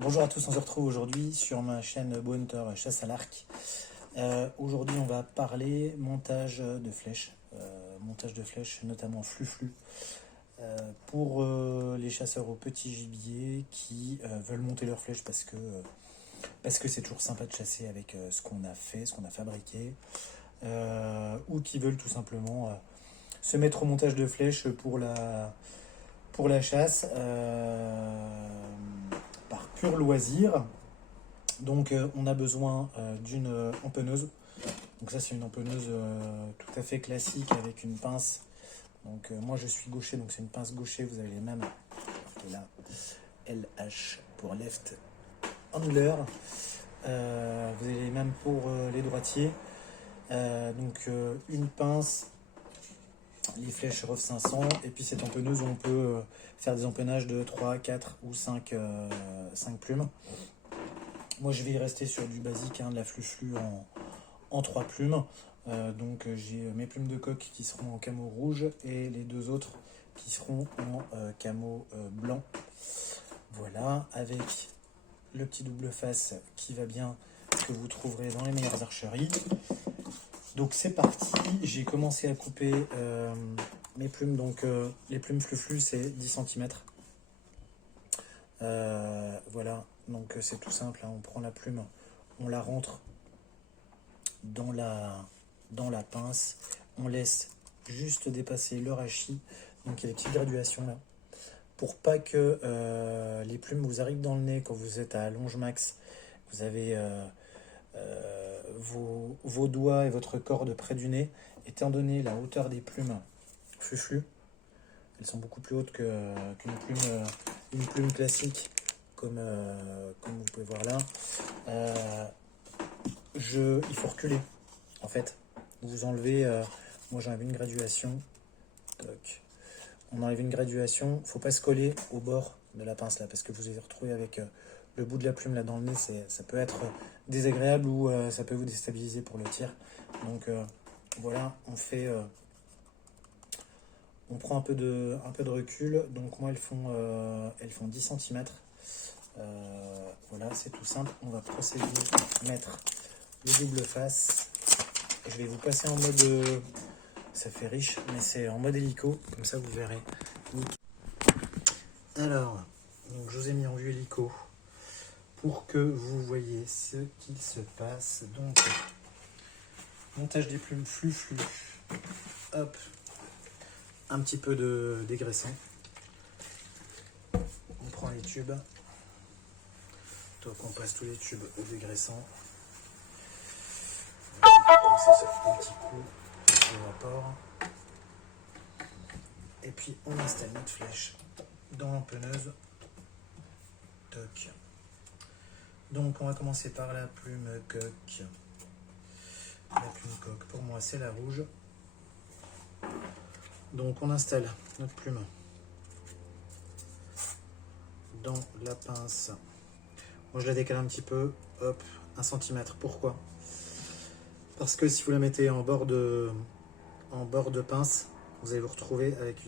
Bonjour à tous, on se retrouve aujourd'hui sur ma chaîne Bowhunter Chasse à l'arc. Aujourd'hui on va parler montage de flèches, notamment flux-flux, pour les chasseurs au petit gibier qui veulent monter leurs flèches parce que c'est toujours sympa de chasser avec ce qu'on a fait, ce qu'on a fabriqué, ou qui veulent tout simplement se mettre au montage de flèches pour la chasse par pur loisir. Donc on a besoin d'une empenneuse. Donc ça c'est une empenneuse tout à fait classique avec une pince. Donc moi je suis gaucher, donc c'est une pince gaucher. Vous avez les mêmes. Et là, LH pour left handler. Vous avez les mêmes pour les droitiers. Une pince, les flèches REF 500 et puis cette empenneuse où on peut faire des empennages de 3, 4 ou 5 plumes. Moi je vais y rester sur du basique, de la flux-flux en 3 plumes. J'ai mes plumes de coq qui seront en camo rouge et les deux autres qui seront en camo blanc. Voilà, avec le petit double face qui va bien, que vous trouverez dans les meilleures archeries. Donc c'est parti, j'ai commencé à couper mes plumes. Donc les plumes flux-flux c'est 10 cm. Voilà, donc c'est tout simple, on prend la plume, on la rentre dans la pince, on laisse juste dépasser le rachis, donc il y a des petites graduations là, pour pas que les plumes vous arrivent dans le nez quand vous êtes à allonge max. Vous avez vos doigts et votre corde près du nez, étant donné la hauteur des plumes flux-flux, elles sont beaucoup plus hautes qu'une plume classique, comme vous pouvez voir là. Il faut reculer, en fait. Vous enlevez, moi j'enlève une graduation. Toc. On enlève une graduation. Il ne faut pas se coller au bord de la pince là, parce que vous allez retrouver avec le bout de la plume là dans le nez. Ça peut être désagréable ou ça peut vous déstabiliser pour le tir. Donc voilà, on prend un peu de recul. Donc moi elles font 10 cm. Voilà, c'est tout simple. On va procéder à mettre le double face. Je vais vous passer en mode... ça fait riche, mais c'est en mode hélico. Comme ça, vous verrez. Alors, donc je vous ai mis en vue hélico pour que vous voyez ce qu'il se passe. Donc, montage des plumes flux-flux. Hop. Un petit peu de dégraissant. On prend les tubes. Donc on passe tous les tubes au dégraissant. Comme ça fait un petit coup d'évapore. Et puis on installe notre flèche dans l'empenneuse. Toc. Donc on va commencer par la plume coq. La plume coq, pour moi c'est la rouge. Donc on installe notre plume dans la pince. Moi je la décale un petit peu, hop, 1 cm. Pourquoi? Parce que si vous la mettez en bord de pince, vous allez vous retrouver avec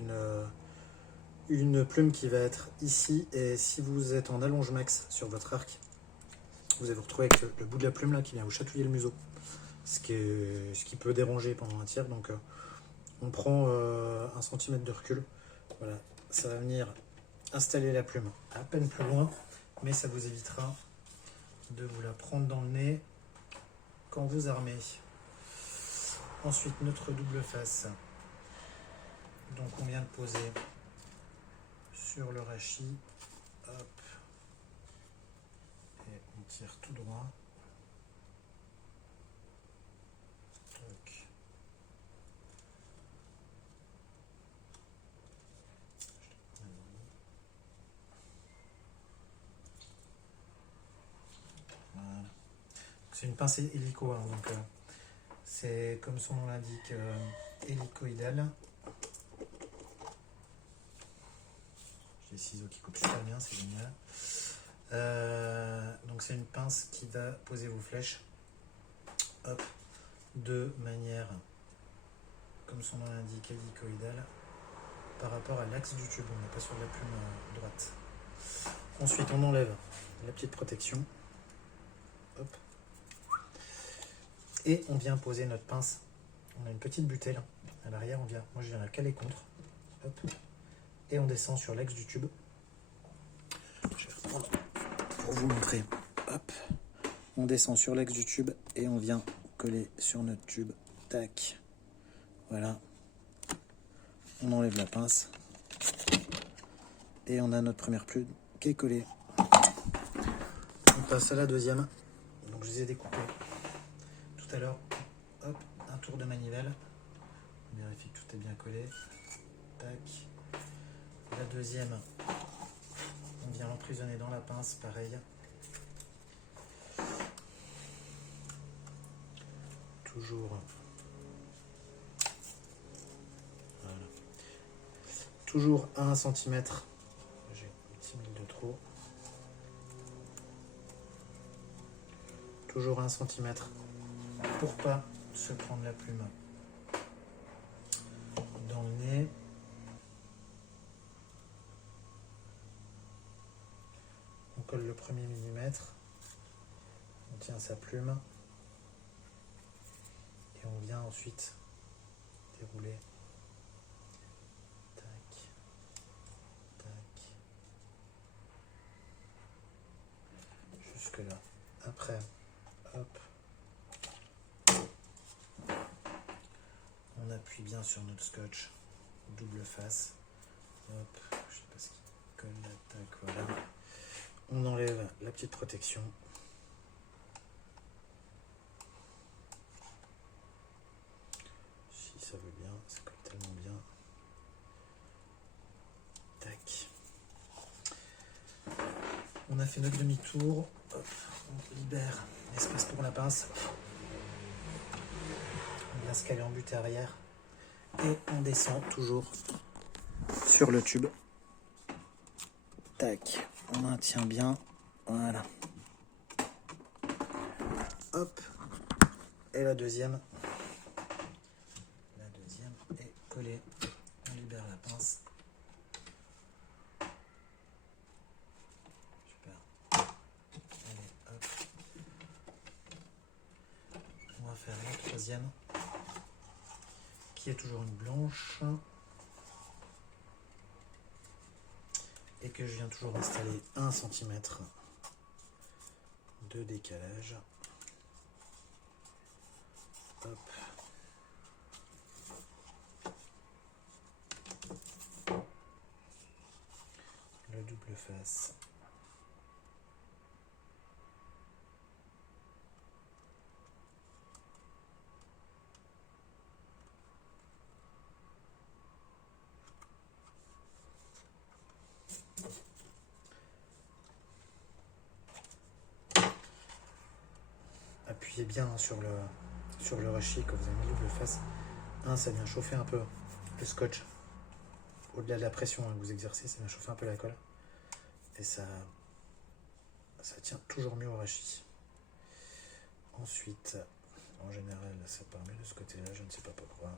une plume qui va être ici. Et si vous êtes en allonge max sur votre arc, vous allez vous retrouver avec le bout de la plume là qui vient vous chatouiller le museau. Ce qui peut déranger pendant un tir. Donc on prend 1 cm de recul. Voilà, ça va venir installer la plume à peine plus loin, mais ça vous évitera de vous la prendre dans le nez quand vous armez. Ensuite, notre double face. Donc on vient de poser sur le rachis. Hop. Et on tire tout droit. Toc. Voilà. C'est une pince hélico, donc c'est comme son nom l'indique, hélicoïdal. J'ai des ciseaux qui coupent super bien, c'est génial. Donc c'est une pince qui va poser vos flèches, hop, de manière, comme son nom l'indique, hélicoïdale, par rapport à l'axe du tube. On n'est pas sur la plume droite. Ensuite, on enlève la petite protection. Hop. Et on vient poser notre pince. On a une petite butelle à l'arrière. Moi, je viens la caler contre. Hop. Et on descend sur l'axe du tube. Je vais reprendre pour vous montrer. Hop. On descend sur l'axe du tube et on vient coller sur notre tube. Tac. Voilà. On enlève la pince. Et on a notre première plume qui est collée. On passe à la deuxième. Donc je les ai découpés tout à l'heure. Hop, un tour de manivelle. On vérifie que tout est bien collé. Tac. La deuxième, on vient l'emprisonner dans la pince, pareil. Toujours. Voilà. Toujours à 1 cm. J'ai un petit mille de trop. Toujours à 1 cm pour pas se prendre la plume dans le nez. On colle le premier millimètre. On tient sa plume. Et on vient ensuite dérouler. Tac. Tac. Jusque là. Après, hop. On appuie bien sur notre scotch double face. Hop, je sais pas ce qui colle là, tac, voilà. On enlève la petite protection. Si ça veut bien, ça colle tellement bien. Tac. On a fait notre demi-tour. Hop, on libère l'espace pour la pince. On vient se caler en butée arrière. Et on descend toujours sur le tube. Tac. On maintient bien. Voilà. Hop. Et la deuxième. La deuxième est collée. On libère la pince. Super. Allez, hop. On va faire la troisième. Qui est toujours une blanche. Et que je viens toujours installer 1 cm de décalage. Hop. Le double face. Appuyez bien sur le rachis quand vous avez mis double face. Ça vient chauffer un peu le scotch. Au-delà de la pression que vous exercez, ça vient chauffer un peu la colle. Et ça tient toujours mieux au rachis. Ensuite, en général, ça part mieux de ce côté-là, je ne sais pas pourquoi.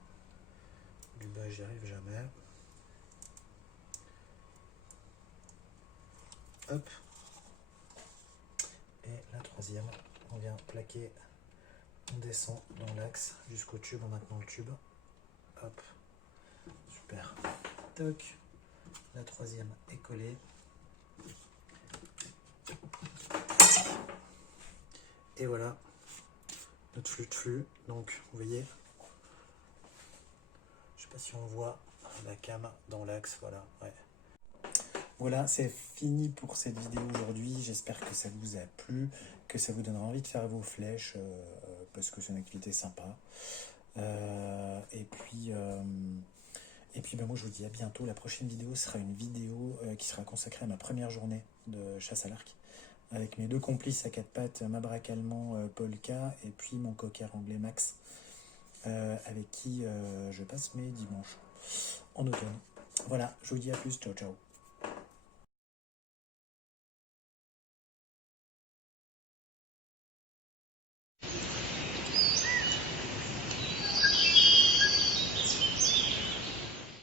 Du bas, j'y arrive jamais. Hop. Et la troisième, on vient plaquer, on descend dans l'axe jusqu'au tube en maintenant le tube. Hop. Super. Toc. La troisième est collée. Et voilà notre flûte flux. Donc vous voyez, je sais pas si on voit la cam dans l'axe. Voilà, ouais. Voilà, c'est fini pour cette vidéo aujourd'hui. J'espère que ça vous a plu, que ça vous donnera envie de faire vos flèches parce que c'est une activité sympa. Et puis moi je vous dis à bientôt. La prochaine vidéo sera une vidéo qui sera consacrée à ma première journée de chasse à l'arc avec mes deux complices à quatre pattes, ma braque allemand Polka et puis mon cocker anglais Max avec qui je passe mes dimanches en automne. Voilà, je vous dis à plus, ciao ciao.